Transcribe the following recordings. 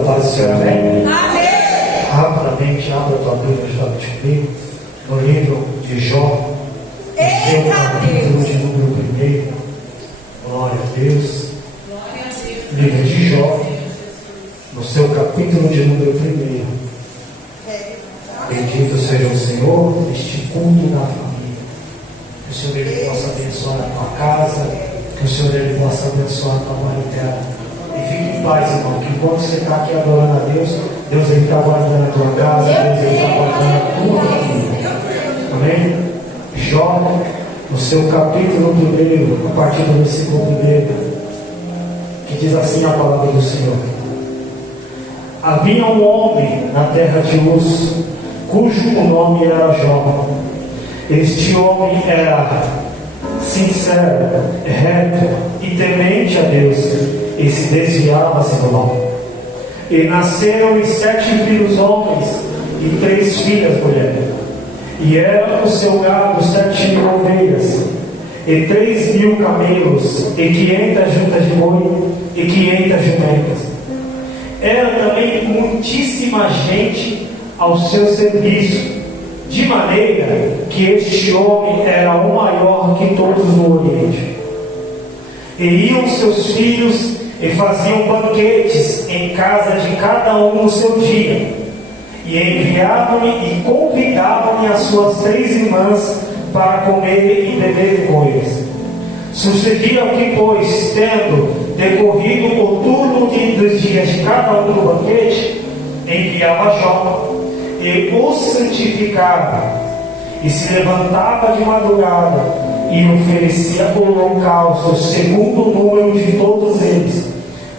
da paz do Senhor, amém? Amém. Rapidamente, abra a tua Bíblia junto comigo, no livro de Jó, no seu capítulo de número 1. Glória a Deus. Livro de Jó, no seu capítulo de número 1. Bendito seja o Senhor neste culto da família. Que o Senhor ele possa abençoar a tua casa, que o Senhor ele possa abençoar a tua parentela. E fique em paz, irmão, que enquanto você está aqui adorando a Deus, Deus ele está guardando a tua casa, Deus ele está guardando a tua família. Amém? Jó, no seu capítulo 1, a partir do versículo 1, que diz assim a palavra do Senhor: havia um homem na terra de Uz, cujo nome era Jó. Este homem era sincero, reto e temente a Deus, e se desviava-se do mal. E nasceram-lhe 7 filhos homens e 3 filhas mulheres. E era o seu gado 7.000 ovelhas, e 3.000 camelos, e 500 juntas de boi, e 500 jumentas. Era também muitíssima gente ao seu serviço, de maneira que este homem era o maior que todos no Oriente. E iam seus filhos e faziam banquetes em casa de cada um no seu dia, e enviavam-lhe e convidavam-lhe as suas 3 irmãs para comerem e beberem com eles. Sucedia que, pois, tendo decorrido o turno dos dias de cada um do banquete, enviava Jó e os santificava, e se levantava de madrugada e oferecia holocausto segundo o número de todos eles,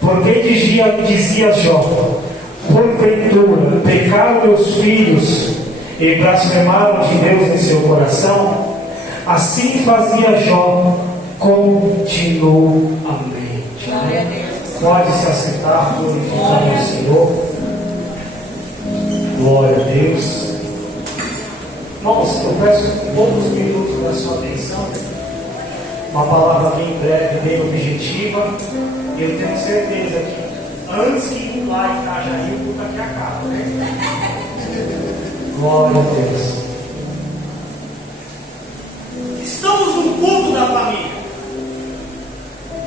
porque dizia Jó: porventura pecaram meus filhos e blasfemaram de Deus em seu coração? Assim fazia Jó continuamente. Pode se assentar, glorificando o Senhor. Glória a Deus. Irmãos, eu peço poucos minutos da sua atenção. Uma palavra bem breve, bem objetiva. Eu tenho certeza que antes que lá em Itajaí, o culto aqui acaba, né? Glória a Deus. Estamos no culto da família.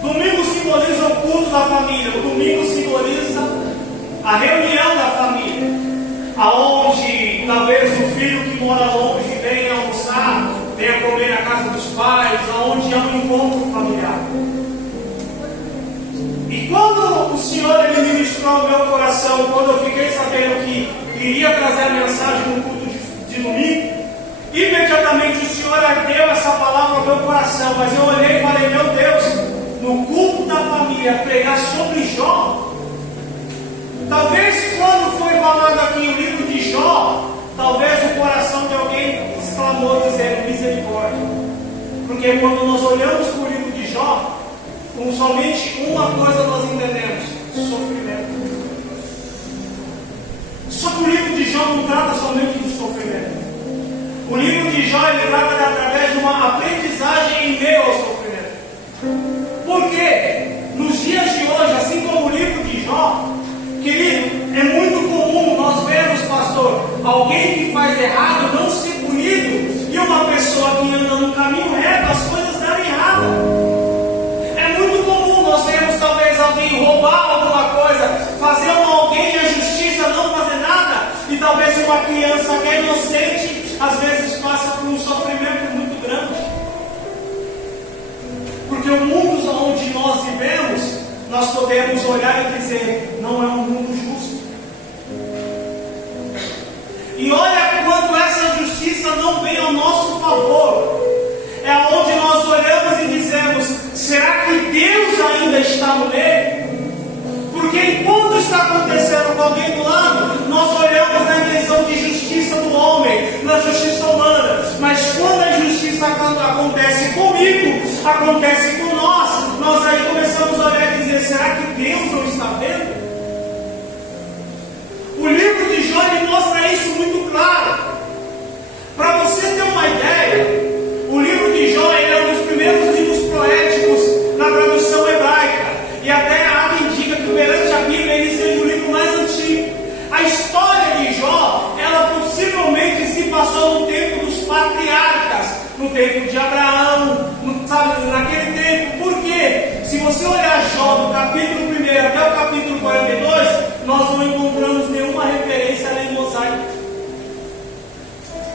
Domingo simboliza o culto da família. O domingo simboliza a reunião da família, aonde talvez o filho que mora longe venha almoçar, venha comer na casa dos pais, aonde há um encontro familiar. E quando o Senhor ele ministrou no meu coração, quando eu fiquei sabendo que iria trazer a mensagem no culto de domingo, imediatamente o Senhor deu essa palavra ao meu coração. Mas eu olhei e falei: meu Deus, no culto da família, pregar sobre Jó. Talvez quando foi falado aqui o livro de Jó, talvez o coração de alguém exclamou dizendo misericórdia. Porque quando nós olhamos para o livro de Jó, com somente uma coisa nós entendemos: sofrimento. Só que o livro de Jó não trata somente de sofrimento. O livro de Jó ele trata através de uma aprendizagem em meio ao sofrimento. Por quê? Nos dias de hoje, assim como o livro de Jó, querido, é muito comum nós vermos, pastor, alguém que faz errado não ser punido, e uma pessoa que anda no caminho reto, as coisas darem errado. É muito comum nós vermos talvez alguém roubar alguma coisa, fazer alguém e a justiça não fazer nada, e talvez uma criança que é inocente, às vezes passa por um sofrimento muito grande. Porque o mundo onde nós vivemos, nós podemos olhar e dizer: não é um mundo justo. E olha quando essa justiça não vem ao nosso favor. É onde nós olhamos e dizemos: será que Deus ainda está no meio? Porque enquanto está acontecendo com alguém do lado, nós olhamos na intenção de justiça do homem, na justiça humana. Mas quando a justiça acontece comigo, acontece com nós aí começamos a olhar e dizer: será que Deus não está vendo? O livro de Jó ele mostra isso muito claro. Para você ter uma ideia, o livro de Jó ele é um dos primeiros livros poéticos na tradução hebraica. E até a Bíblia indica que perante a Bíblia ele seja o livro mais antigo tempo de Abraão, sabe, naquele tempo. Por quê? Se você olhar Jó do capítulo 1 até o capítulo 42, nós não encontramos nenhuma referência à lei mosaica.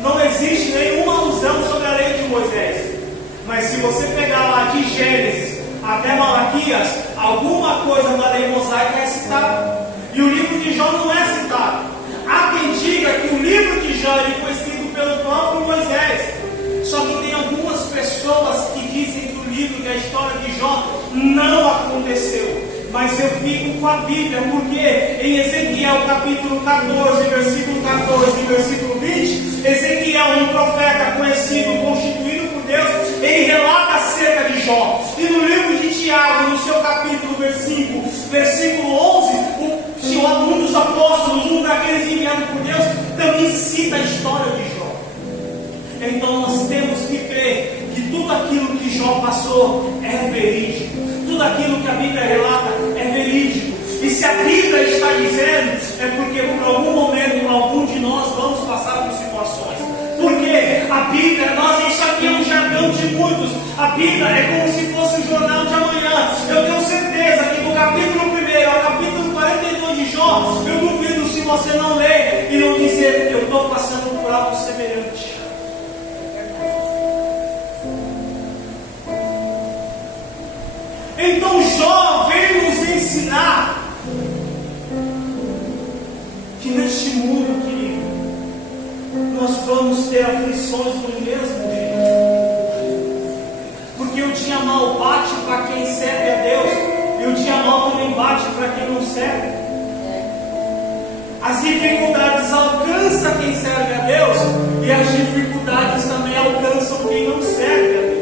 Não existe nenhuma alusão sobre a lei de Moisés. Mas se você pegar lá de Gênesis até Malaquias, alguma coisa da lei mosaica é citada. E o livro de Jó não é citado. Há quem diga que o livro de Jó ele foi escrito pelo próprio Moisés. Só que tem algumas pessoas que dizem que o livro, que a história de Jó não aconteceu. Mas eu fico com a Bíblia, porque em Ezequiel capítulo 14, versículo 14 e versículo 20, Ezequiel, um profeta conhecido, constituído por Deus, ele relata acerca de Jó. E no livro de Tiago, no seu capítulo versículo 11, um dos apóstolos, um daqueles enviados por Deus, também cita a história de Jó. Então nós temos que crer que tudo aquilo que Jó passou é verídico. Tudo aquilo que a Bíblia relata é verídico. E se a Bíblia está dizendo, é porque por algum momento, algum de nós vamos passar por situações. Porque a Bíblia, isso aqui é um jargão de muitos. A Bíblia é como se fosse o jornal de amanhã. Eu tenho certeza que do capítulo 1 ao capítulo 42 de Jó, eu duvido se você não ler e não dizer que eu estou passando por algo semelhante. Então Jó vem nos ensinar que neste mundo, querido, nós vamos ter aflições do mesmo jeito. Porque o dia mal bate para quem serve a Deus, e o dia mal também bate para quem não serve. As dificuldades alcançam quem serve a Deus, e as dificuldades também alcançam quem não serve a Deus.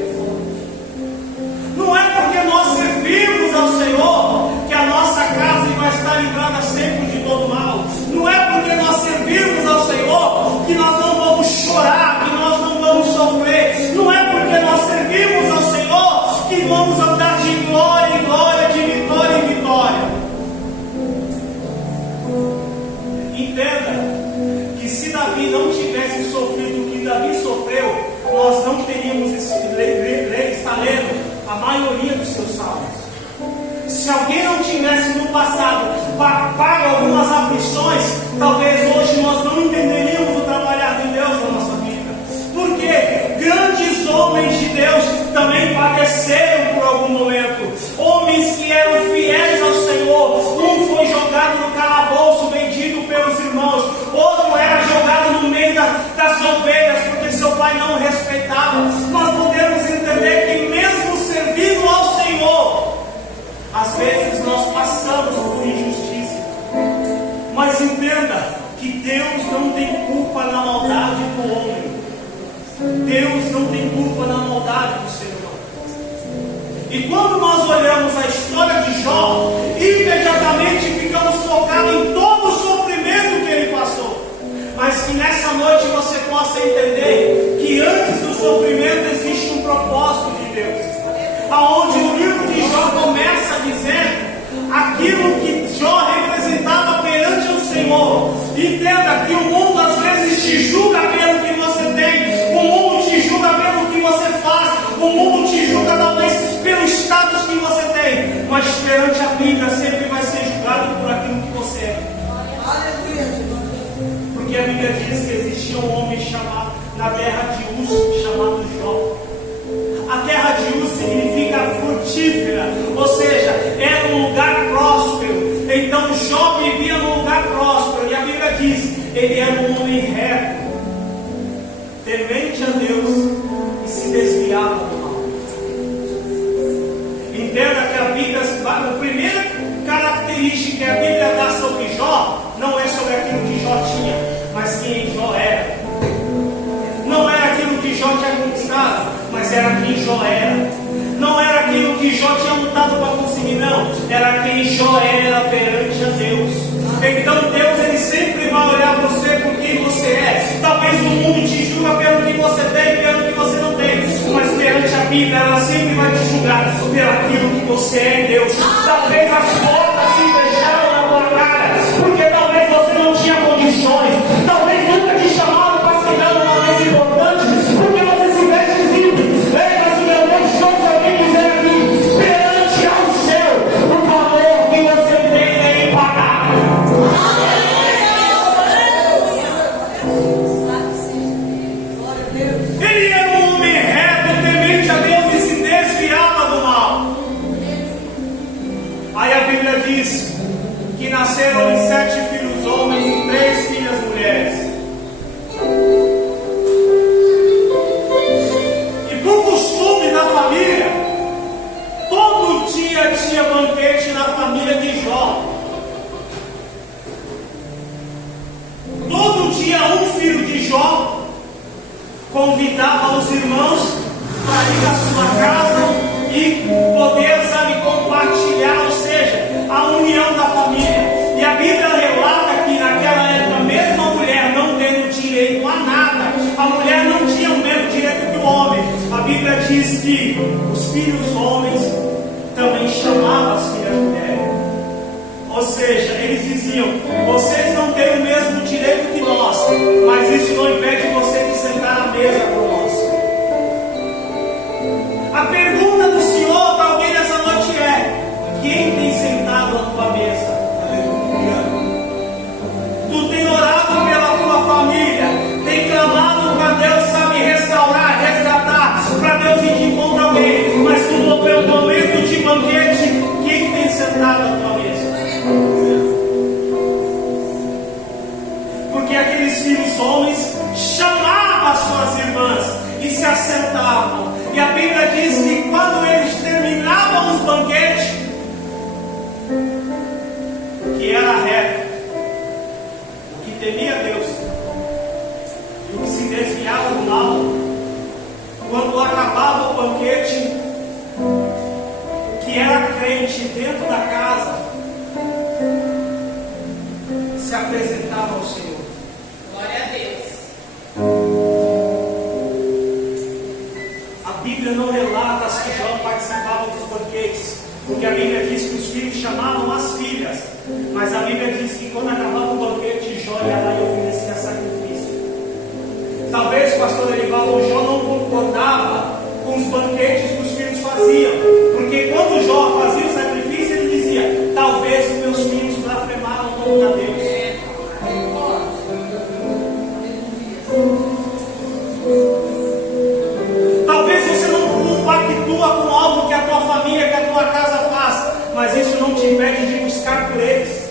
Não é porque nós servimos ao Senhor que a nossa casa vai estar livrada sempre de todo mal. Não é porque nós servimos ao Senhor que nós não vamos chorar, que nós não vamos sofrer. Não é porque nós servimos ao Senhor que vamos andar de glória em glória, de vitória em vitória. Entenda que se Davi não tivesse sofrido o que Davi sofreu, nós não teríamos está lendo a maioria dos seus salmos. Se alguém não tivesse no passado pago algumas aflições, talvez hoje nós não entenderíamos o trabalhar de Deus na nossa vida. Porque grandes homens de Deus também padeceram por algum momento. Homens que eram fiéis ao Senhor. Um foi jogado no calabouço, vendido pelos irmãos. Outro era jogado no meio das ovelhas, porque seu pai não o respeitava. Nós podemos entender que mesmo servindo ao Senhor, às vezes nós passamos por injustiça. Mas entenda que Deus não tem culpa na maldade do homem. Deus não tem culpa na maldade do ser humano. E quando nós olhamos a história de Jó, imediatamente ficamos focados em todo o sofrimento que ele passou. Mas que nessa noite você possa entender que antes do sofrimento existe um propósito de Deus. Aonde o livro de Jó começa dizendo aquilo que Jó representava perante o Senhor. Entenda que o mundo às vezes te julga pelo que você tem, o mundo te julga pelo que você faz, o mundo te julga talvez pelo status que você tem, mas perante a Bíblia sempre vai ser julgado por aquilo que você é. Porque a Bíblia diz que existia um homem chamado na terra de Uz, chamado Jó. A terra de Uz significa frutífera, ou seja, era um lugar próspero. Então Jó vivia num lugar próspero, e a Bíblia diz, ele era um homem reto, temente a Deus e se desviava do mal. Entenda que a Bíblia, a primeira característica que a Bíblia dá sobre Jó, não é sobre aquilo que Jó tinha, mas quem Jó era. Não era aquilo que Jó tinha conquistado, mas era quem Jó era. Não era aquilo que Jó tinha lutado para conseguir, não. Era quem Jó era perante a Deus. Então Deus, ele sempre vai olhar você por quem você é. Talvez o mundo te julga pelo que você tem, pelo que você não tem, mas perante a Bíblia ela sempre vai te julgar pelo aquilo que você é em Deus. Talvez as portas se fecharam na tua cara, porque talvez você não tinha condições. Talvez nunca te chamaram para ser uma vez importante, porque você se veste 7 filhos homens e 3 filhas mulheres. E por costume da família, todo dia tinha banquete na família de Jó. Todo dia um filho de Jó convidava os irmãos para ir à sua casa e poder, compartilhar, ou seja, a união da família. E a Bíblia relata que naquela época, mesmo a mulher não tendo direito a nada, a mulher não tinha o mesmo direito que o homem. A Bíblia diz que os filhos homens também chamavam as filhas mulheres. Ou seja, eles diziam: vocês não têm o mesmo direito que nós, mas isso não impede você de sentar à mesa com nós. A pergunta do Senhor para alguém nessa noite é: quem tem sentado à tua mesa? Aleluia. Tu tem orado pela tua família, tem clamado para Deus, restaurar, resgatar, para Deus ir de encontro a alguém, mas no momento de banquete, quem tem sentado à tua mesa? Porque aqueles filhos homens chamavam as suas irmãs e se assentavam. E a Bíblia diz que quando eles terminavam os banquetes, que era reto, o que temia Deus e o que se desviava do mal, quando acabava o banquete, o que era crente dentro da casa se apresentava ao Senhor. Glória a Deus. A Bíblia não relata se Jó participava dos banquetes, porque a Bíblia diz que os filhos chamavam as filhas, mas a Bíblia diz que quando acabava o banquete, Jó ia lá e oferecia sacrifício. Talvez, pastor Erivaldo, Jó não concordava com os banquetes que os filhos faziam, porque quando Jó fazia o sacrifício, ele dizia: talvez os meus filhos blasfemaram contra Deus. Talvez você não compactua com algo que a tua família, que a tua casa faz, mas isso não te impede de buscar por eles.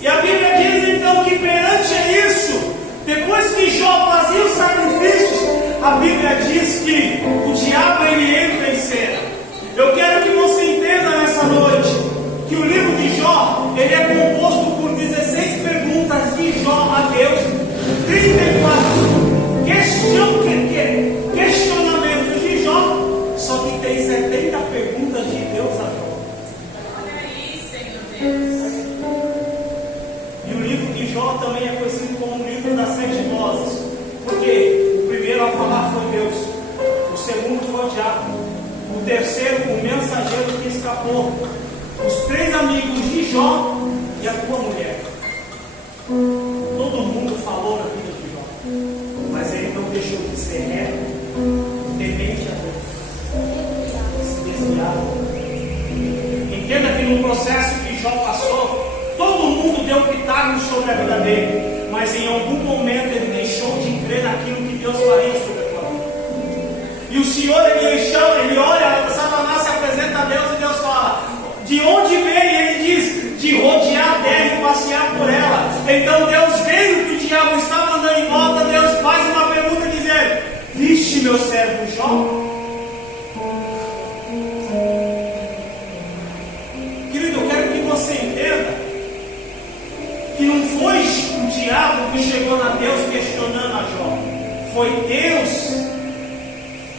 E a Bíblia diz então que perante isso, depois que Jó fazia os sacrifícios, a Bíblia diz que o diabo ele entra em cena. Eu quero que você entenda nessa noite que o livro de Jó ele é composto por 16 perguntas de Jó a Deus, 34 questionamentos de Jó, só que tem 70 perguntas de Deus a Jó. Olha aí, Senhor Deus. E o livro de Jó também é conhecido como o livro das 7 vozes, porque o primeiro a falar foi Deus, o segundo foi o diabo, o terceiro o mensageiro que escapou, os 3 amigos de Jó e a tua mulher. Todo mundo falou na vida de Jó, mas ele não deixou de ser reto, temente a Deus, se desviado. Entenda que no processo que Jó passou, todo mundo deu pitaco sobre a vida dele, mas em algum momento ele deixou de crer naquilo que Deus faria sobre a tua vida. E o Senhor ele olha, Satanás se apresenta a Deus e Deus fala: de onde vem? Ele diz: de rodear a terra e passear por ela. Então Deus, vendo que o diabo estava andando em volta, Deus faz uma pergunta dizendo: viste meu servo Jó? Querido, eu quero que você entenda que não foi o diabo que chegou na Deus questionando a Jó, foi Deus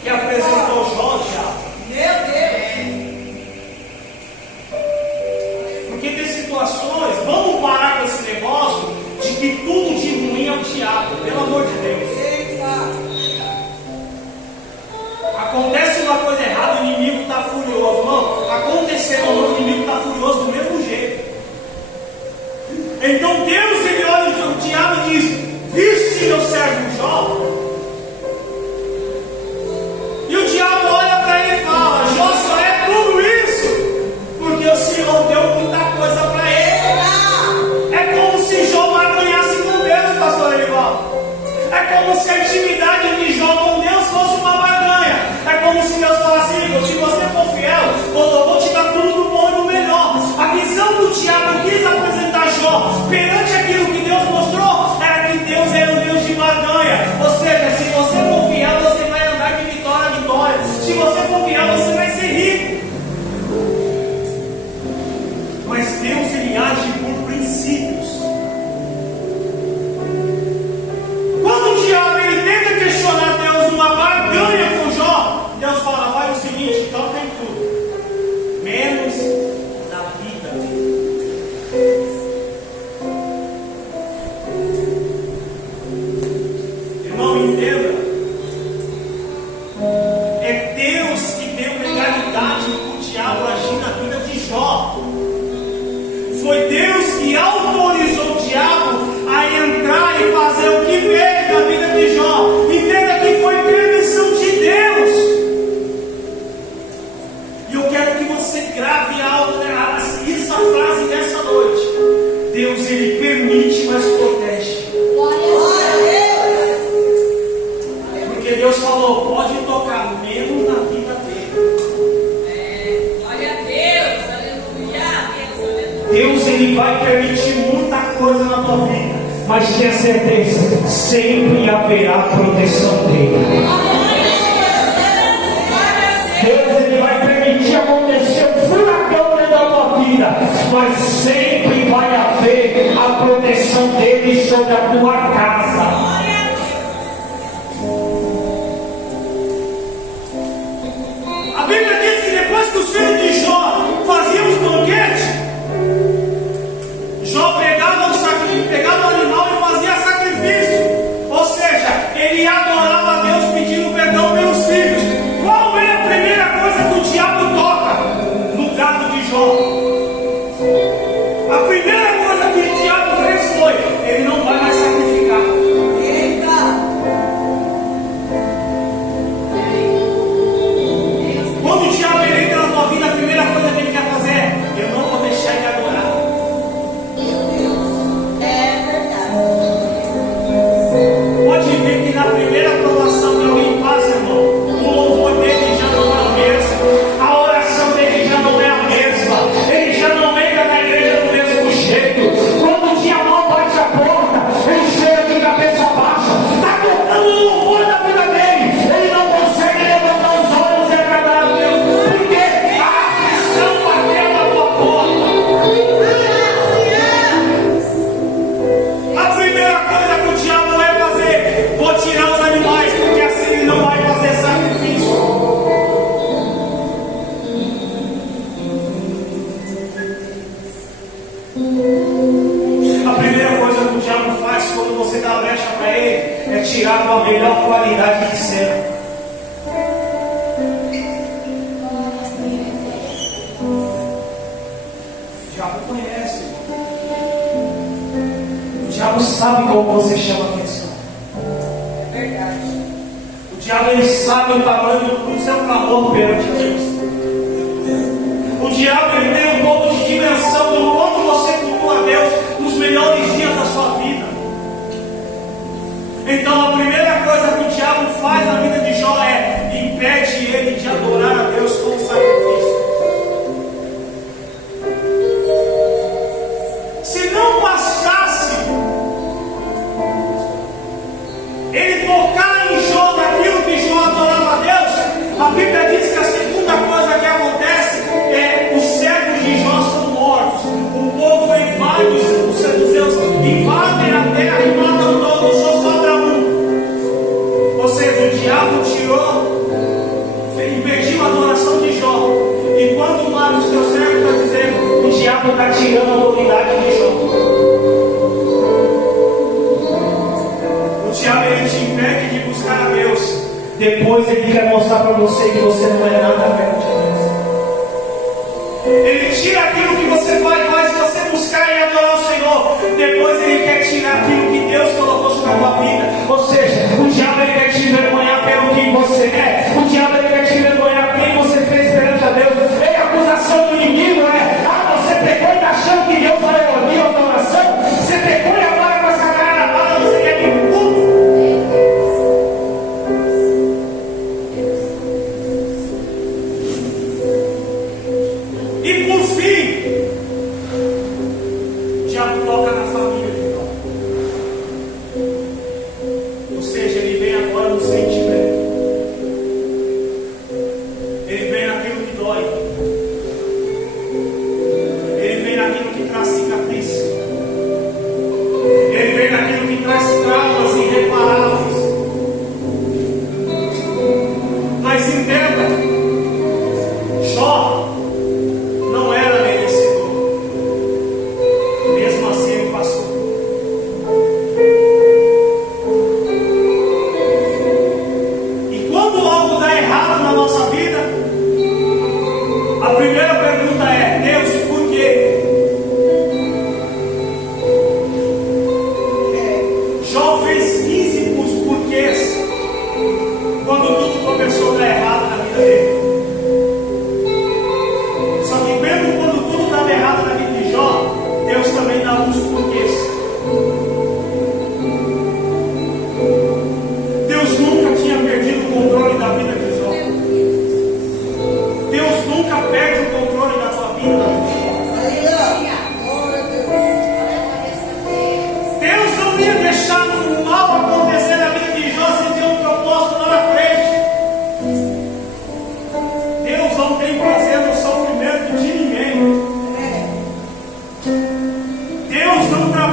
que apresentou Jó ao diabo. Meu Deus. Porque tem situações, vamos parar com esse negócio de que tudo de ruim é o diabo, pelo amor de Deus. Acontece uma coisa errada, o inimigo está furioso. Não, aconteceu, o inimigo está furioso do mesmo jeito. Então Deus ele olha o diabo e diz: viste meu servo Jó? E o diabo olha para ele e fala: Jó só é tudo isso porque o Senhor deu muita coisa para ele. É como se Jó barganhasse com Deus, pastor Erivaldo. É como se a intimidade de Jó com Deus fosse uma barganha. É como se Deus falasse: se você for fiel, eu vou te dar tudo do bom e do melhor. Mas Deus, ele age por princípios. Quando o diabo ele tenta questionar Deus numa barganha com Jó, Deus fala: faz o seguinte, então tem tudo, menos na vida. Irmão, entenda, é Deus que deu legalidade para o diabo agir na vida de Jó. Foi Deus que autorizou o diabo a entrar e fazer o que fez na vida de Jó. Entenda que foi permissão de Deus. E eu quero que você grave essa frase nessa noite. Deus, ele permite, mas protege. Porque Deus falou: pode tocar menos na vida dele. Glória a Deus, aleluia. Deus, ele vai permitir muita coisa na tua vida, mas tenha certeza, sempre haverá proteção dele. Deus, ele vai permitir acontecer um furacão dentro da tua vida, mas sempre vai haver a proteção dele sobre a tua casa. A Bíblia diz que depois que os filhos de Jó faziam os banquetes, Jó pegava o animal e fazia sacrifício. Ou seja, ele adorava a Deus pedindo perdão pelos filhos. Qual é a primeira coisa que o diabo toca no gado de Jó? A primeira coisa que o diabo fez foi: ele não vai mais sacrificar. Quando o diabo entra na tua vida, a primeira coisa que ele quer fazer é: eu não vou deixar ele adorar. Pode ver que na primeira provação que alguém passa, irmão, o louvor dele já não é o mesmo, a oração dele já não é a mesma, ele já não entra na igreja do mesmo jeito. Quando o diabo bate a porta, ele chega de cabeça baixa, está tocando o louvor da vida dele, ele não consegue levantar os olhos e agradar a Deus, porque a aflição bateu na tua porta. A primeira coisa que o diabo vai fazer: vou tirar os animais, porque assim ele não vai fazer sacrifício. A primeira coisa que o diabo faz quando você dá brecha para ele é tirar a melhor qualidade de cena. O diabo conhece, o diabo sabe como você chama atenção. É verdade. O diabo, ele sabe o tamanho do seu clamor perante a Deus. O diabo, ele tem um pouco de dimensão do quanto você cultua a Deus nos melhores dias da sua vida. Então a primeira coisa que o diabo faz na vida de Jó é: impede ele de adorar a Deus com sacrifício. Se não bastasse ele tocar em Jó daquilo que Jó adorava a Deus, a Bíblia diz que a segunda coisa que acontece é: os servos de Jó são mortos. O povo invade os seduzeus, invadem a terra e matam todos, só sobra um. Ou seja, o diabo impediu a adoração de Jó. E quando mata os seus servos, está dizendo: o diabo está tirando a autoridade de Jó. O diabo, ele te impede de buscar a Deus. Depois ele quer mostrar para você que você não é nada perto de Deus. Ele tira aquilo que você faz você buscar e adorar o Senhor. Depois ele quer tirar aquilo que Deus colocou sobre a tua vida. Ou seja, o diabo, ele quer te envergonhar pelo que você é. O diabo, ele quer te envergonhar por quem você fez perante a Deus. E a acusação do inimigo é: você pegou e está achando que Deus vai ouvir a tua oração. Você pegou e agora com essa cara na bala você quer vir pro culto.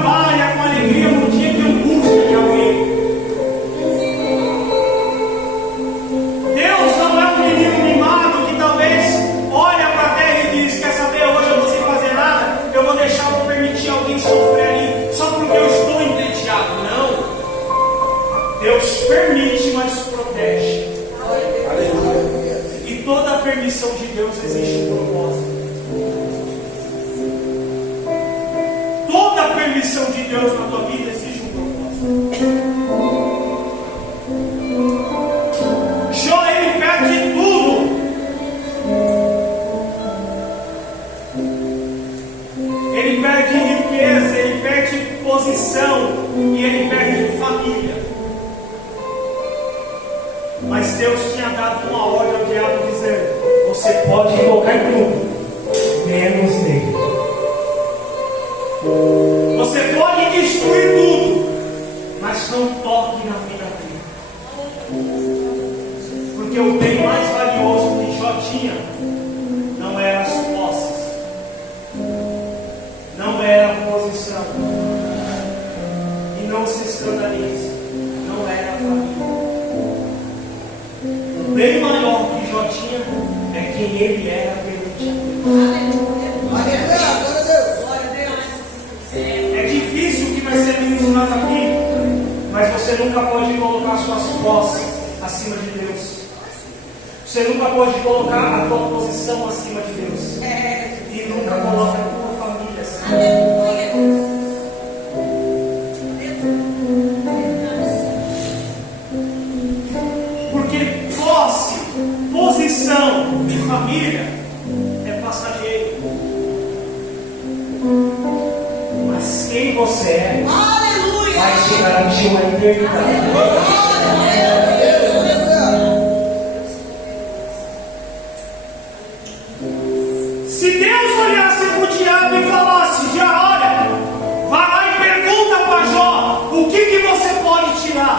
trabalha com alegria no dia de angústia de alguém. Deus não é um menino mimado que talvez olha para a terra e diz: quer saber, hoje eu vou sem fazer nada, eu vou deixar, vou permitir alguém sofrer ali, só porque eu estou entediado. Não. Deus permite, mas protege. E toda a permissão de Deus existe um propósito. Toda a permissão de Deus na tua vida existe um propósito. Jó, ele perde tudo. Ele perde riqueza, ele perde posição e ele perde família. Mas Deus tinha dado uma ordem ao diabo dizendo: você pode tocar em tudo, menos nele. Você pode destruir tudo, mas não toque na vida dele. Porque o bem mais valioso que Jó tinha não era as posses, não era a posição, e não se escandalize, não era a família. O bem maior que Jó tinha é quem ele era perante a Deus. É difícil o que vai ser ministrado aqui, mas você nunca pode colocar suas posses acima de Deus. Você nunca pode colocar a tua posição acima de Deus. E nunca coloca a tua família acima. Posição e família é passageiro, mas quem você é vai te garantir uma eternidade. Se Deus olhasse para o diabo e falasse: já olha, vai lá e pergunta para Jó o que você pode tirar,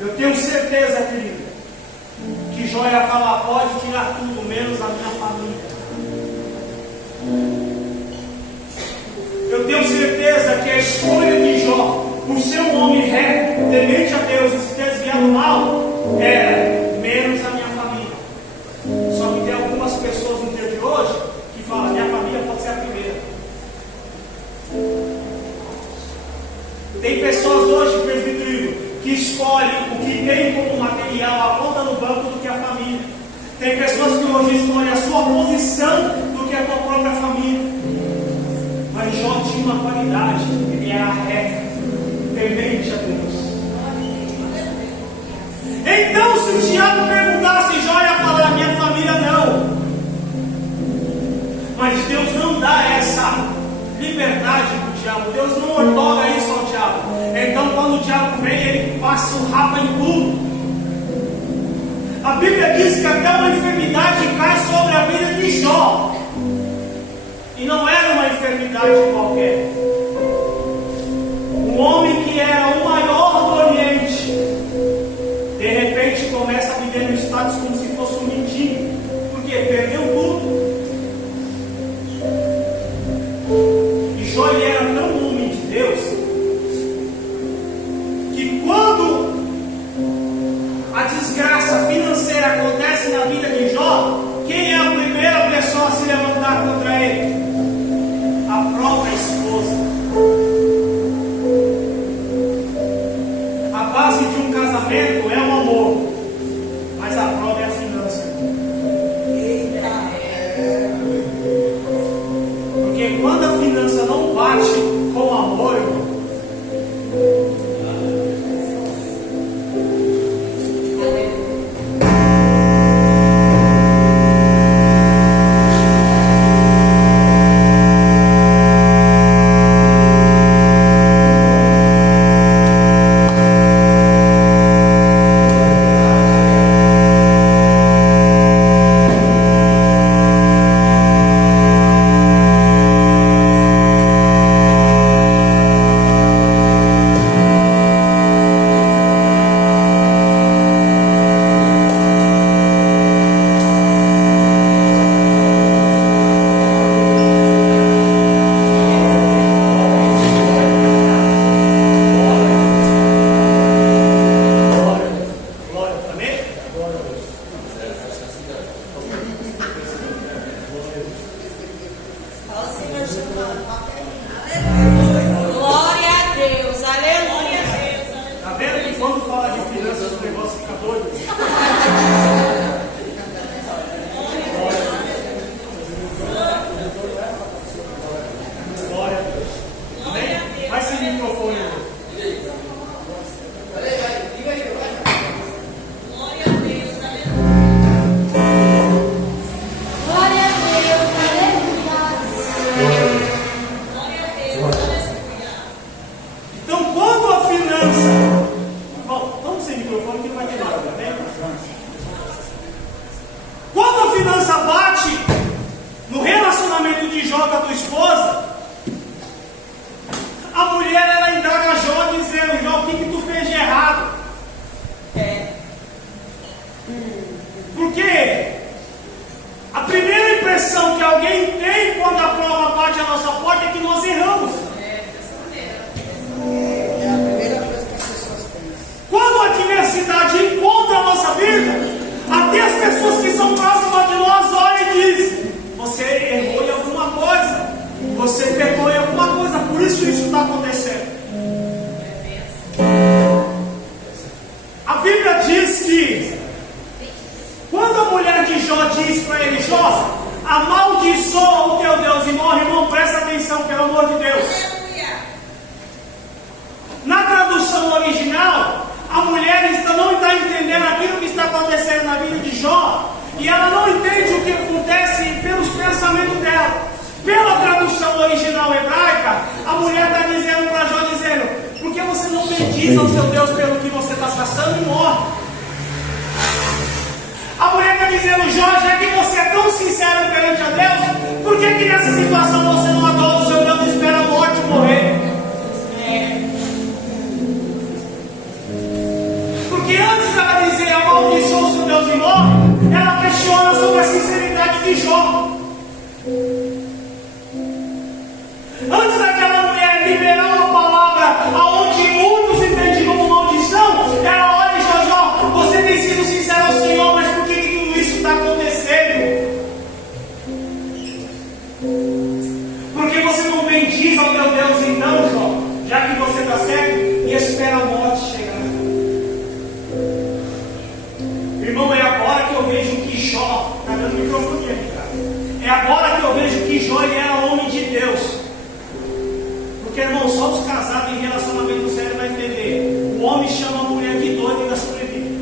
eu tenho certeza, querido, que Jó ia falar: pode tirar tudo, menos a minha família. Eu tenho certeza que a escolha de Jó, por ser um homem reto, temente a Deus e se desviar do mal, era menos a minha família. Só que tem algumas pessoas no dia de hoje que falam: minha família pode ser a primeira. Tem pessoas hoje, presbítero, que escolhe o que tem como material, a conta no banco, do que a família. Tem pessoas que hoje escolhem a sua posição do que a tua própria família. Mas Jó tinha uma qualidade: ele era reto, temente a Deus. Então, se o diabo perguntasse, Jó ia falar: minha família não. Mas Deus não dá essa liberdade para o diabo. Deus não outorga isso ao diabo. Então, quando o diabo vem, ele passa o rapa em tudo. A Bíblia diz que até uma enfermidade cai sobre a vida de Jó. E não era uma enfermidade qualquer. Um homem que era o maior do Oriente, de repente começa a viver no status como se fosse um mendigo. Porque perdeu tudo. E Jó, ele era tão homem de Deus, que quando a desgraça financeira acontece na vida de Jó, quem é a primeira pessoa a se levantar contra ele? A própria esposa. A base de um casamento é o amor, mas a prova é a finança. Porque quando a finança não bate Glória a Deus, aleluia. Tá vendo que quando fala de finanças o negócio fica doido? Glória a Deus. Amém? Vai sem microfone. Glória a Deus, aleluia. Glória a Deus, aleluia. Glória a Deus, aleluia. Então, quando a finança. Bom, vamos sem microfone que não vai ter nada, né? Quando a finança bate no relacionamento de Jó com a tua esposa, a mulher ela indaga Jó dizendo: Jó, o que tu fez de errado? Porque a primeira impressão que alguém tem quando a prova bate à nossa porta é que nós erramos. É a primeira coisa que as pessoas têm. Quando a adversidade encontra a nossa vida, até as pessoas que são próximas de nós olham e dizem: você errou em alguma coisa, você pecou em alguma coisa, por isso está acontecendo. A Bíblia diz que quando a mulher de Jó diz para ele: Jó, amaldiçoa o teu Deus e morre, irmão, presta atenção, pelo amor de Deus. Aleluia. Na tradução original, a mulher não está entendendo aquilo que está acontecendo na vida de Jó, e ela não entende o que acontece pelos pensamentos dela. Pela tradução original hebraica, a mulher está dizendo para Jó, dizendo: por que você não bendiz ao seu Deus pelo que você está passando e morre? A mulher está dizendo: Jó, já que você é tão sincero perante a Deus, por que nessa situação você não adora o seu Deus e espera a morte morrer? Porque antes dela dizer amaldiçoa o seu Deus e morre, ela questiona sobre a sinceridade de Jó. Antes daquela mulher liberar uma palavra aonde muitos entendem como maldição, ela olha e diz: Jó, você tem sido sincero ao Senhor, mas por que tudo isso está acontecendo? Por que você não bendiz ao teu Deus então, Jó, já que você está certo, e espera a morte chegar? Irmão, é agora que eu vejo que Jó, está dando microfone aqui, cara. É agora que eu vejo que Jó ele era homem de Deus. Porque, irmão, só os casados em relacionamento sério vai entender. O homem chama a mulher de doida e ainda sobrevive.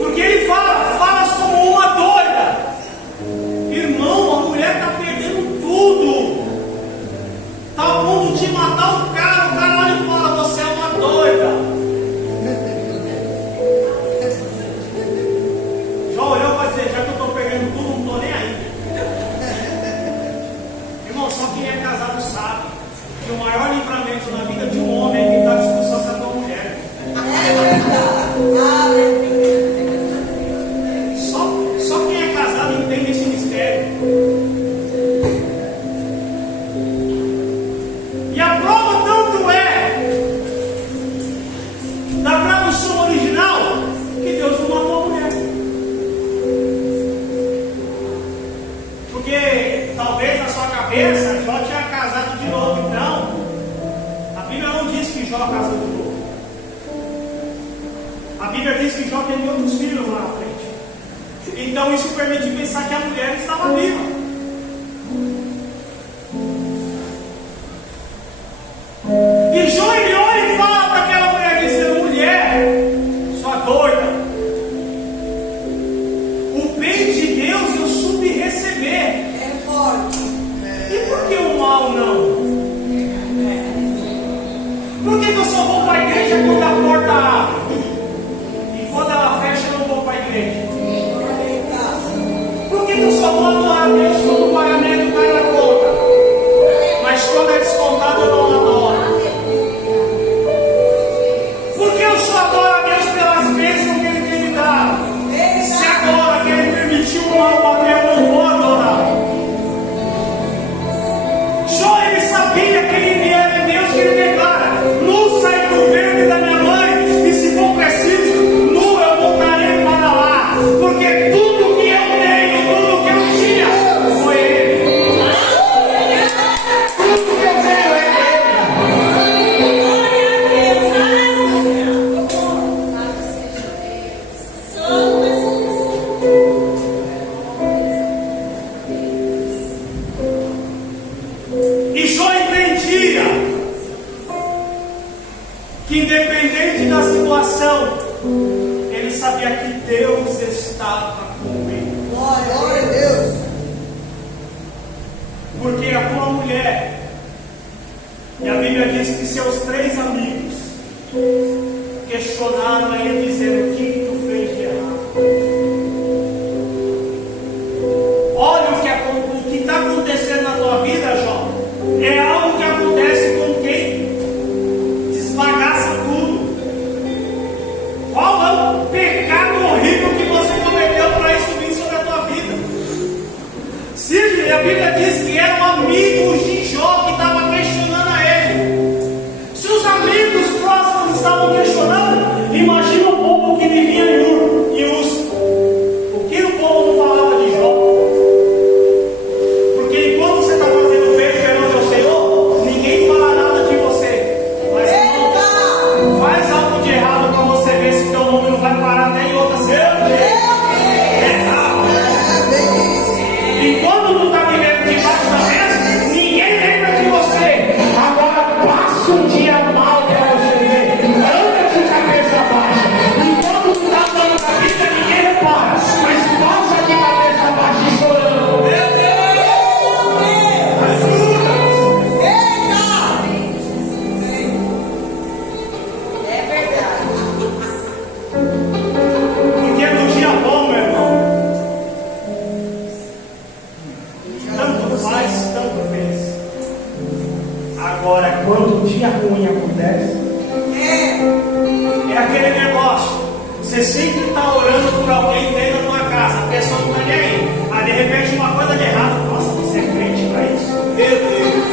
Porque ele fala como uma doida. Irmão, a mulher está perdendo tudo. Está a ponto de matar o cara olha e fala: você é uma doida. Jó olhou e vai dizer: já que eu estou perdendo tudo, não estou nem aí. Irmão, só quem é casado sabe que o maior livramento na vida de um homem é evitar discussão com a tua mulher. Só quem é casado entende esse mistério. E a prova tanto é da tradução original que Deus não matou a mulher. Porque talvez na sua cabeça Jó tinha casado de novo. Então, a Bíblia não diz que Jó casou de novo. A Bíblia diz que Jó teve outros filhos lá na frente. Então isso permite pensar que a mulher estava viva. E Jó ele olha e fala para aquela mulher, dizendo: mulher, sua doida, o bem de Deus eu soube receber. É forte. E por que o mal não? Por que eu só vou para a igreja quando a porta abre? E quando ela fecha eu não vou para a igreja? Por que eu só vou adorar a Deus quando o pagamento cai na conta? Mas quando é descontado eu não adoro. Porque eu só adoro a Deus pelas bênçãos que Ele tem me dado. E se agora que Ele permitiu o mal bater, eu não vou adorar. Jó ele sabia que Ele era Deus, que Ele que independente da situação, ele sabia que Deus estava com ele. Glória a Deus. Porque a tua mulher, e a Bíblia diz que seus 3 amigos questionaram ele, dizendo: o que tu fez de errado? Olha o que está acontecendo na tua vida, Jó. É algo que acontece com quem desbagaça tudo. Qual é o pecado horrível que você cometeu para isso vir sobre a tua vida? Sidney, a Bíblia diz que eram amigos de Jó que estavam questionando a ele. Se os amigos próximos estavam questionando, imagina o povo que vivia em Uz. O que o povo não falava de Jó? Porque enquanto você está fazendo bem perante o Senhor, ninguém fala nada de você. Mas irmão, faz algo de errado para você ver se teu nome não vai parar até em outra cidade. Enquanto tu está vivendo debaixo da mesa, ninguém lembra de você. Agora passa um dia mal para você ver. Anda de cabeça baixa. Enquanto tu está andando na vida, ninguém repara. Mas passa de cabeça baixa e chorando. Meu Deus! Ajuda! É verdade. Porque no dia bom, meu irmão, tanto faz, tanto fez. Agora, quando o dia ruim acontece, é aquele negócio. Você sempre está orando por alguém dentro da tua casa, a pessoa não está nem aí. Aí de repente uma coisa de errado. Nossa, você é crente para isso? Meu Deus!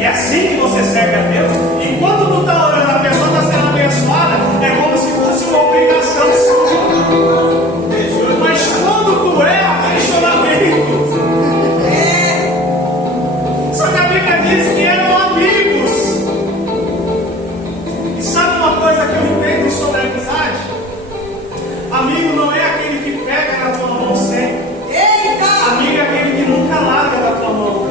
É assim que você serve a Deus. Enquanto tu está orando, a pessoa está sendo abençoada, é como se fosse uma obrigação sua. Mas quando tu erra, questionamento. Só que a Bíblia diz que eram amigos. E sabe uma coisa que eu entendo sobre a amizade? Amigo não é aquele que pega na tua mão sempre. Amigo é aquele que nunca larga da tua mão.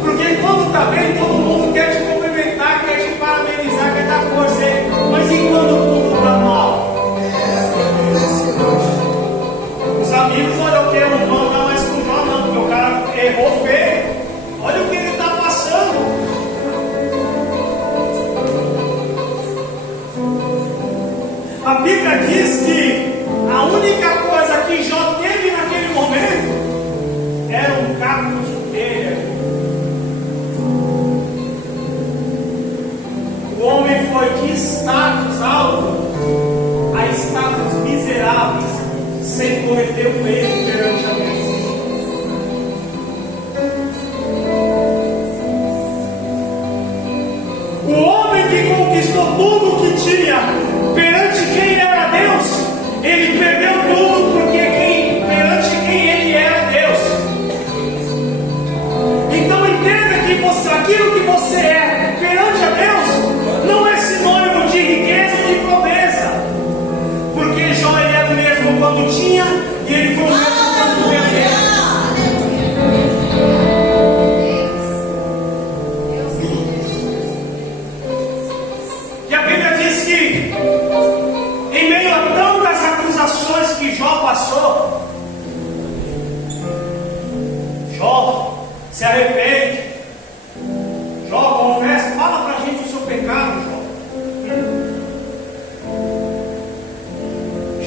Porque quando tá bem, todo mundo quer te cumprimentar, quer te parabenizar, quer dar força. Mas e quando tudo tá mal? Os amigos, olha, eu não vou andar mais com o Jó, não, porque o cara errou feio. Olha o que ele está passando. A Bíblia diz que a única coisa que Jó teve naquele momento era um caco de telha. O homem foi de status alto a status miseráveis, sem cometer um erro perante a Deus. O homem que conquistou tudo o que tinha perante quem era Deus, ele perdeu tudo porque perante quem ele era Deus. Então entenda que aquilo que você é perante a Deus não é sinônimo de riqueza e de pobreza. Porque Jó ele era o mesmo quando tinha e ele foi o mesmo quando perdeu. E a Bíblia diz que em meio a tantas acusações que Jó passou, Jó se arrepende. Jó confessa, fala pra gente o seu pecado, Jó.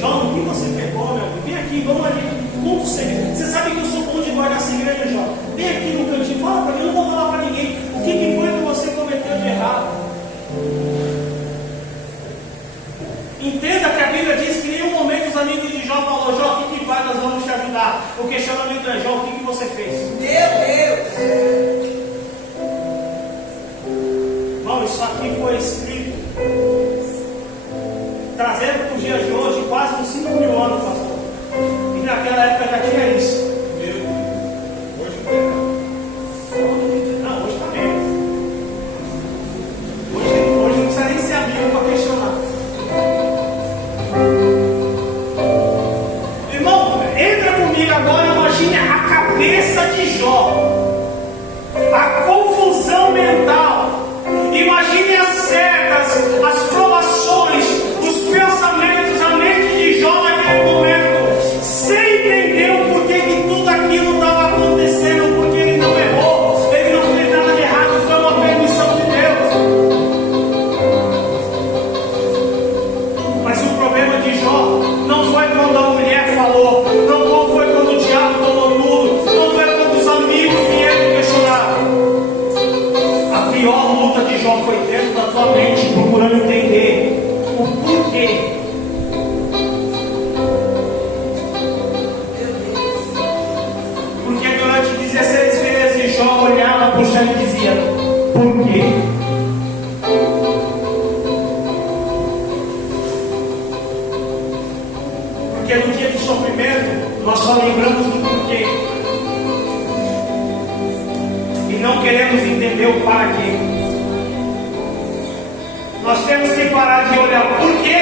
Jó, no que você pegou, meu amigo? Vem aqui, vamos ali, conta o segredo. Você sabe que eu sou bom de guardar segredo, Jó. Vem aqui no cantinho, fala pra mim, eu não vou falar pra ninguém. O que foi que você cometeu de errado? Entenda que a Bíblia diz que em nenhum momento os amigos de Jó falaram: Jó, o que vai, nós vamos te ajudar. O questionamento é: Jó, o que você fez? Meu Deus! Irmão, isso aqui foi escrito, trazendo para os dias de hoje quase uns 5 mil anos, pastor. E naquela época já tinha isso. Meu Deus, hoje não tem nada. Não, hoje está menos. Hoje não precisa nem ser amigo para questionar. Irmão, entra comigo agora, imagine a cabeça de Jó, a confusão mental. Imagine as setas, as provações, os pensamentos, a mente de Jó naquele momento. Sem entender o porquê que tudo aquilo estava acontecendo, porque ele não errou, ele não fez nada de errado, foi uma permissão de Deus. Mas o problema de Jó não foi quando a mulher falou, não foi quando o diabo tomou tudo, não foi quando os amigos vieram questionar. A pior luta de Jó foi dentro da tua mente, procurando entender o porquê. Porque durante 16 vezes Jó olhava para o céu e dizia: por quê? Porque no dia do sofrimento nós só lembramos do porquê e não queremos entender o para quê. Nós temos que parar de olhar o porquê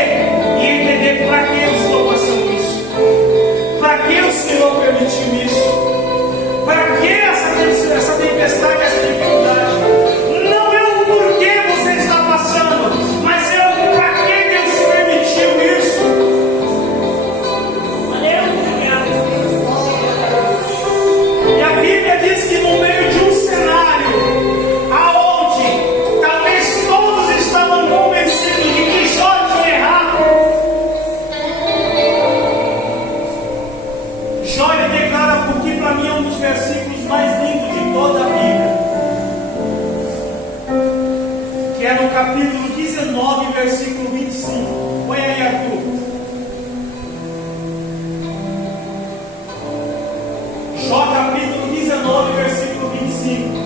e entender para que eu estou passando isso, para que o Senhor permitiu isso, para que essa tempestade, essa dificuldade. Não é o porquê você está passando, mas é o para que Deus permitiu isso. E a Bíblia diz que no meio de um cenário aonde talvez todos estavam convencidos de que Jó tinha errado, Jó ele declara, porque para mim é um dos versículos mais lindos de toda a Bíblia, que é no capítulo 19, versículo 25. Põe aí, Arthur. Jó capítulo 19, versículo 25.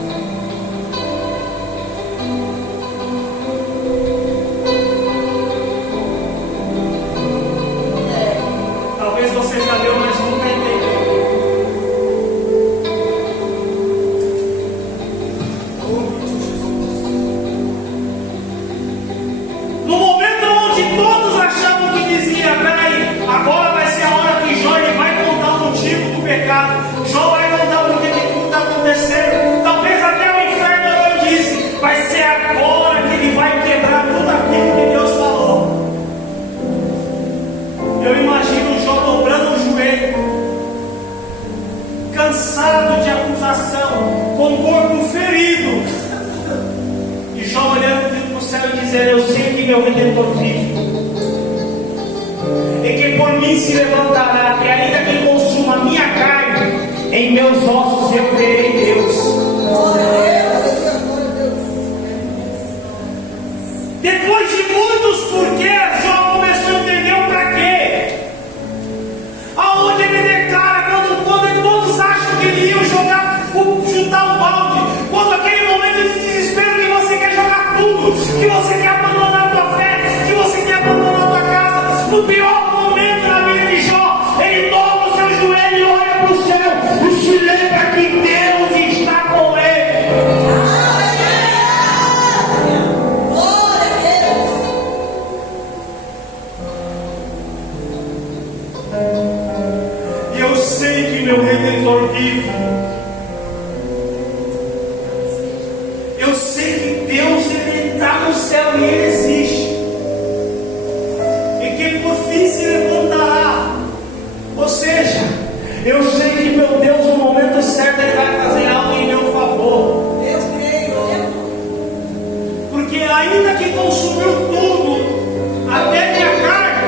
Talvez você já leu, mas nunca entendeu. No momento onde todos achavam que dizia: peraí, agora vai ser a hora que Jó ele vai contar o motivo do pecado, Jó vai contar o porquê que tudo está acontecendo. Talvez até o inferno não disse, vai ser agora que ele vai quebrar tudo aquilo que Deus falou. Eu imagino Jó dobrando o joelho, cansado de acusação, com o corpo ferido, e Jó olhando para o céu e dizendo: eu sei que meu Redentor vive, e que por mim se levantará, que ainda que consuma a minha carne, em meus ossos eu verei Deus. Depois de muitos porquês, Jó começou a entender o para quê. Aonde ele declara, quando todos acham que ele ia chutar o balde, quando aquele momento de desespero que você quer jogar tudo, que você quer abandonar a tua fé, que você quer abandonar a tua casa, no pior momento da vida de Jó, ele dobra o seu joelho e olha para o céu e se lembra que Deus está com ele. E eu sei que meu Redentor vive. Eu sei que Deus ele está no céu e ele existe, e que por fim se levantará. Ou seja, eu sei que meu Deus no momento certo ele vai fazer algo em meu favor. Eu creio. Porque ainda que consumiu tudo, até minha carne,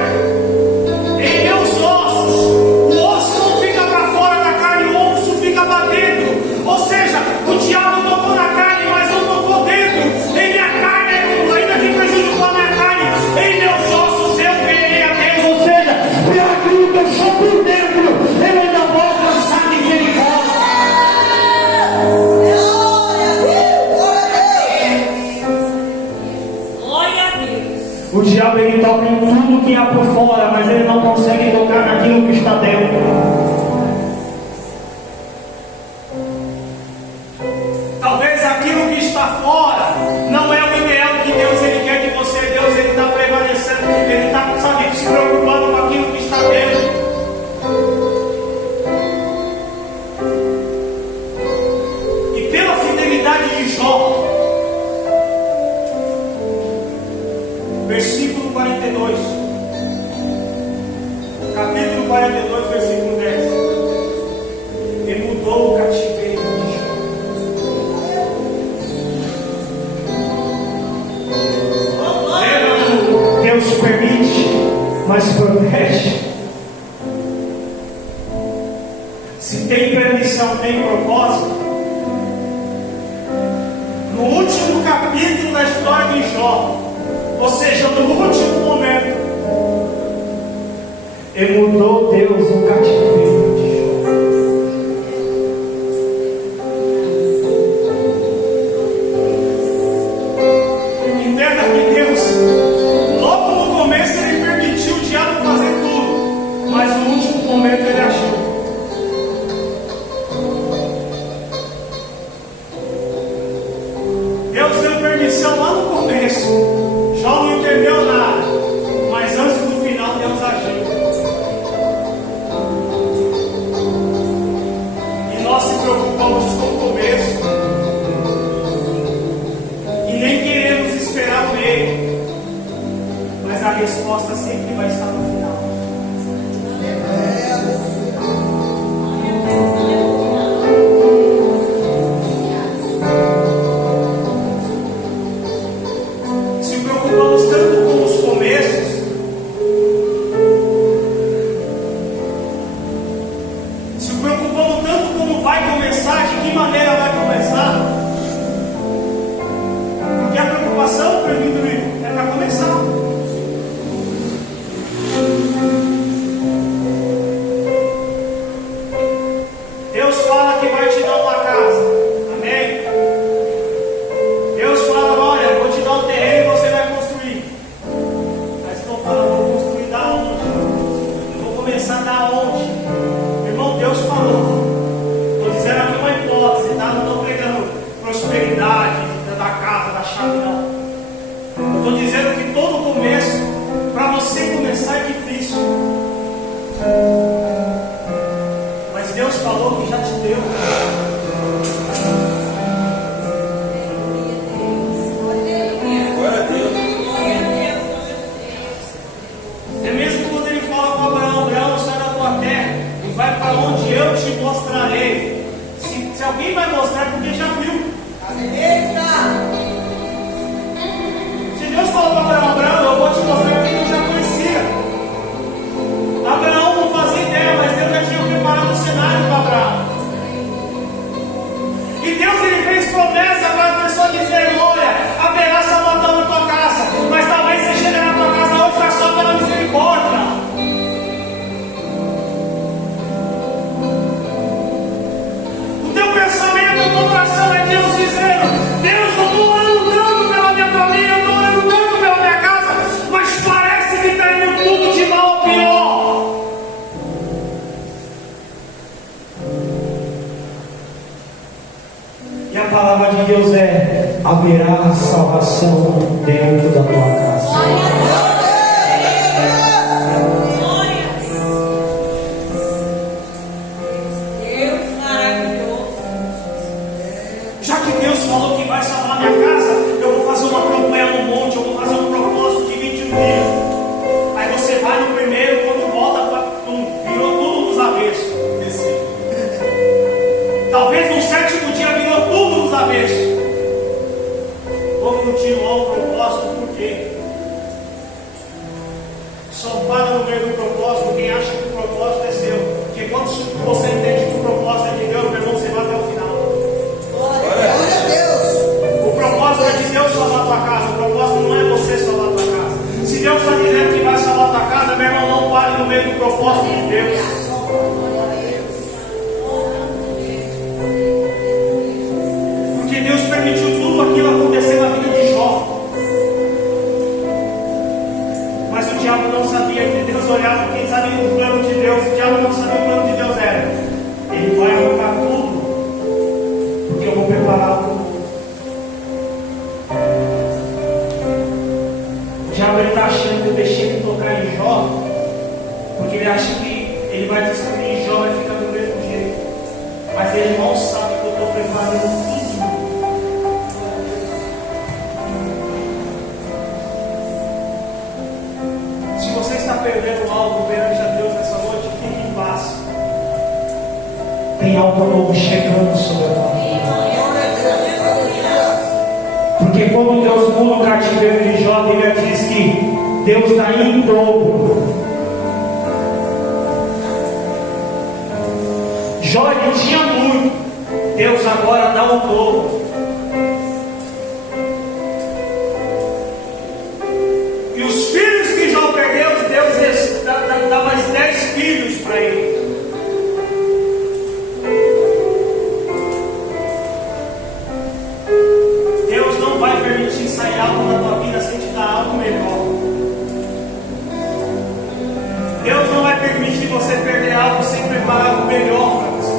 em meus ossos, o osso não fica para fora da carne, o osso fica para dentro. Ou seja, o diabo tocou na carne, mas não tocou dentro. Em minha carne, ainda que prejudicou a minha carne, em meus ossos eu verei a Deus. Ou seja, por aquilo que eu sou por dentro, eu ainda vou alcançar misericórdia. Glória a Deus. Glória Se tem permissão, tem propósito. No último capítulo da história de Jó, ou seja, no último momento, E mudou Deus o cativeiro de Jó. entenda que Deus, logo no começo, Ele permitiu o diabo fazer tudo, mas no último momento Ele achou. Deus deu permissão lá no começo, Jó não entendeu nada, mas antes do final Deus agiu. E nós se preocupamos com o começo e nem queremos esperar o meio, mas a resposta sempre vai estar no final. Se preocupamos tanto com os começos, se preocupamos tanto como vai começar, de que maneira vai começar, porque a preocupação, permita-me, é para começar. Deus fala que vai te dar uma casa, amém? Deus fala, olha, eu vou te dar um terreno e você vai construir. Mas estou falando, vou construir da onde? Eu vou começar da onde? Irmão, Deus falou. Estou dizendo aqui uma hipótese, tá? Não estou pregando prosperidade da casa, da chave, não. Eu estou dizendo que todo começo, para você começar é difícil. Mas Deus falou que já te deu. Glória a Deus. É mesmo quando ele fala com Abraão, Abraão, sai da tua terra e vai para onde eu te mostrarei. Se alguém vai mostrar, é porque já viu. Se Deus falou para Abraão, Abraão, eu vou te mostrar porque eu já conhecia. Abraão não fazia ideia, mas Deus já tinha preparado o cenário para Abraão. E Deus ele fez promessa para a pessoa dizer, olha, haverá salvação na tua casa, mas talvez você chegue na tua casa hoje vai só pela misericórdia. O teu pensamento, a tua oração é Deus dizendo, Deus, eu estou orando tanto pela minha família, eu estou orando tanto pela minha casa, mas parece que está indo tudo de mal a pior. E a palavra de Deus é: haverá salvação dentro da tua casa. Deus maravilhoso. Já que Deus falou que vai salvar minha casa, eu vou fazer uma campanha no monte, eu vou fazer um propósito de 21 dias. Aí você vai no primeiro, quando volta, virou tudo dos avessos. Talvez no sétimo dia virou tudo dos avessos. Vou continuar o propósito, por quê? Só para no meio do propósito quem acha que o propósito é seu. Porque quando você entende que o propósito é de Deus, meu irmão, você vai até o final. Glória a Deus. O propósito é de Deus salvar a tua casa. O propósito não é você salvar a tua casa. Se Deus está dizendo que vai salvar a tua casa, meu irmão, não pare no meio do propósito de Deus. Porque Deus permitiu tudo aquilo acontecer na vida de Jó. Mas o diabo não sabia que Deus olhava, quem sabia o plano de Deus, o diabo não sabia o plano de Deus era. Ele vai arrancar tudo, porque eu vou preparar tudo. O diabo está achando que eu deixei de tocar em Jó, porque ele acha que ele vai destruir Jó, vai ficar do mesmo jeito. Mas ele não sabe que eu estou preparando tudo. Se você está perdendo algo perante a Deus nessa noite, fique em paz. Tem algo novo chegando sobre a tua vida. Porque quando Deus muda o cativeiro de Jó, a Bíblia diz que Deus dá em dobro. Jó ele tinha muito, Deus agora dá o dobro. E os filhos que Jó perdeu, Deus dá mais 10 filhos para ele. Deus não vai permitir sair algo da tua vida sem te dar algo melhor. Deus não vai permitir você perder algo sem preparar algo melhor para você.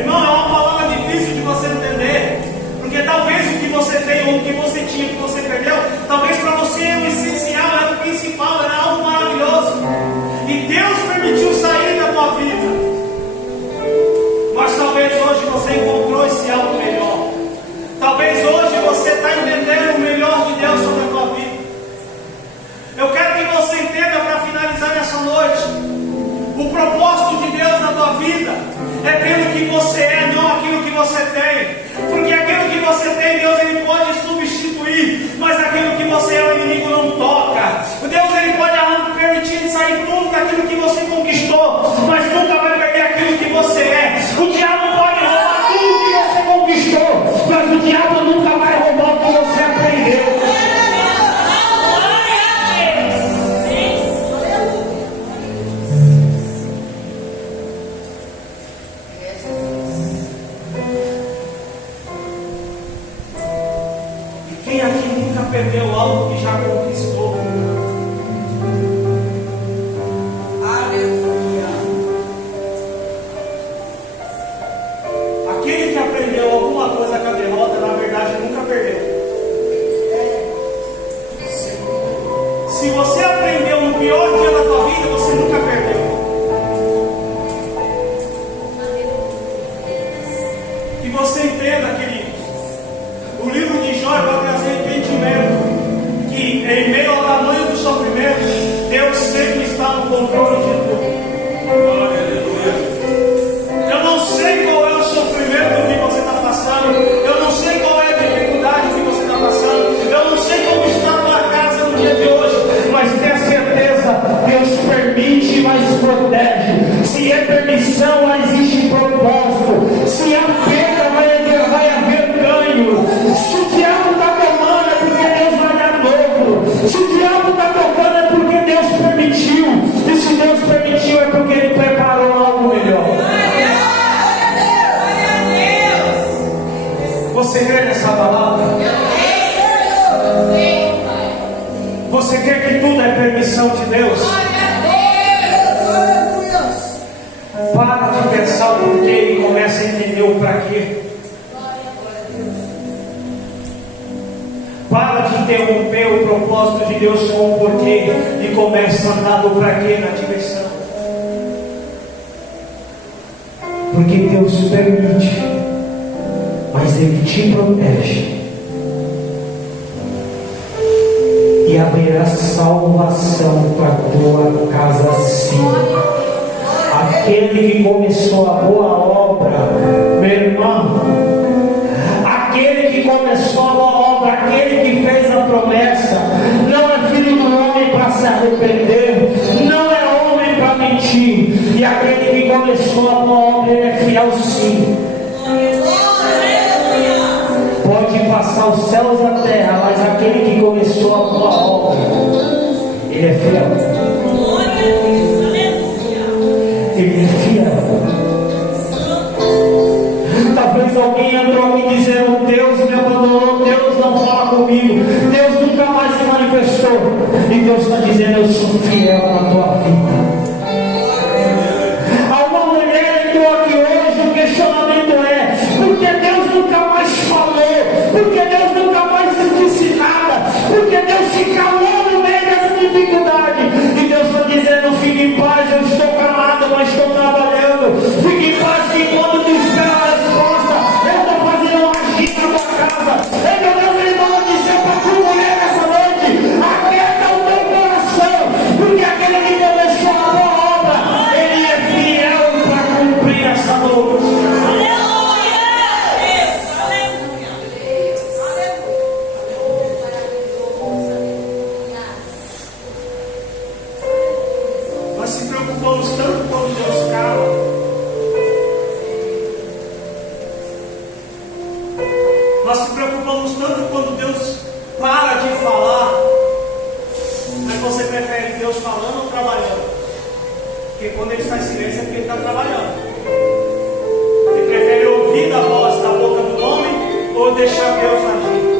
Irmão, é uma palavra difícil de você entender, porque talvez o que você tem, ou o que você tinha, que você perdeu, talvez para você era o essencial, era o principal, era algo maravilhoso. E Deus permitiu sair da tua vida. Mas talvez hoje você encontrou esse algo melhor. Talvez hoje você está entendendo o melhor de Deus sobre a tua vida. Eu quero que você entenda, para finalizar nessa noite, o propósito de Deus na tua vida é pelo que você é, não aquilo que você tem. Porque aquilo que você tem, Deus ele pode substituir, mas aquilo que você é, o inimigo não toca. Deus ele pode permitir sair tudo daquilo que você conquistou, mas nunca vai perder aquilo que você é. O diabo pode roubar tudo que você conquistou, mas o diabo nunca vai roubar o que você aprendeu. Quem aqui nunca perdeu algo que já conquistou? Aleluia. Aquele que aprendeu alguma coisa com a derrota, na verdade nunca perdeu. Se você aprendeu no pior dia da tua vida, você nunca perdeu. Que você entenda, queridos, o livro de Jó vai trazer entendimento que em meio ao tamanho do sofrimento, Deus sempre está no controle de tudo. Eu não sei qual é o sofrimento que você está passando, eu não sei qual é a dificuldade que você está passando, eu não sei como está a tua casa no dia de hoje, mas tenha certeza, Deus permite, mas protege. Se é permissão, existe propósito. Se há perda, vai haver ganho. Se o diabo está tomando, é porque Deus vai dar dobro. Se o diabo está tocando, é porque Deus permitiu. E se Deus permitiu, é porque Ele preparou algo melhor. Você crê nessa palavra? Você quer que tudo é permissão de Deus? Para de pensar o porquê e começa a entender o para quê. Para de interromper o propósito de Deus com o porquê e começa a andar do para quê na direção. Porque Deus permite, mas Ele te protege. E haverá salvação para a tua casa sim. Aquele que começou a boa obra, meu irmão, aquele que começou a boa obra, aquele que fez a promessa, não é filho do homem para se arrepender, não é homem para mentir, e aquele que começou a boa obra, ele é fiel sim. Pode passar os céus e a terra, mas aquele que começou a boa obra, ele é fiel. Ele é fiel. Talvez alguém entrou aqui dizendo: Deus me abandonou, Deus não fala comigo, Deus nunca mais se manifestou. E Deus está dizendo: eu sou fiel na tua vida. Alguma mulher entrou aqui hoje, o questionamento é: por que Deus nunca mais falou? Por que Deus nunca mais disse nada? Por que Deus se calou no meio dessa dificuldade? E Deus está dizendo: fique em paz, eu estou calado, mas estou trabalhando. Fique em paz, que quando tu espera a resposta, eu estou fazendo magia na tua casa. Ei, meu Deus, Ele vai dizer para tu mulher nessa noite: aquieta o teu coração, porque aquele que começou a boa obra, Ele é fiel para cumprir essa noite. Nós se preocupamos tanto quando Deus cala, reclamamos tanto quando Deus para de falar. Mas você prefere Deus falando ou trabalhando? Porque quando Ele está em silêncio é porque Ele está trabalhando. Você prefere ouvir a voz da boca do homem ou deixar Deus agir?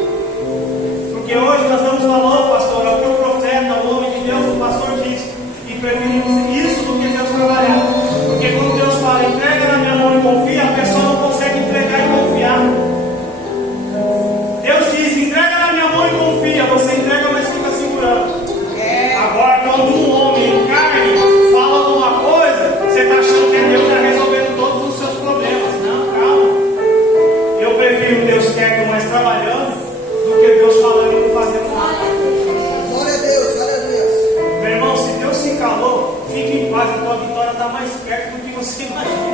Porque hoje nós damos valor, pastor, ao que o profeta, o homem de Deus, o pastor diz, e preferimos isso do que Deus trabalhar. Porque quando Deus fala, entrega na minha mão e confia, a pessoa não consegue entregar e confiar. Deus diz, entrega na minha mão e confia, você entrega, mas fica segurando. Agora, quando um homem em carne fala alguma coisa, você está achando que é Deus já resolvendo todos os seus problemas. Não, calma. Eu prefiro Deus quieto, mas trabalhando, do que Deus falando e não fazendo nada. Glória a Deus, glória a Deus. Meu irmão, se Deus se calou, fique em paz, a tua vitória está mais perto do que você imagina.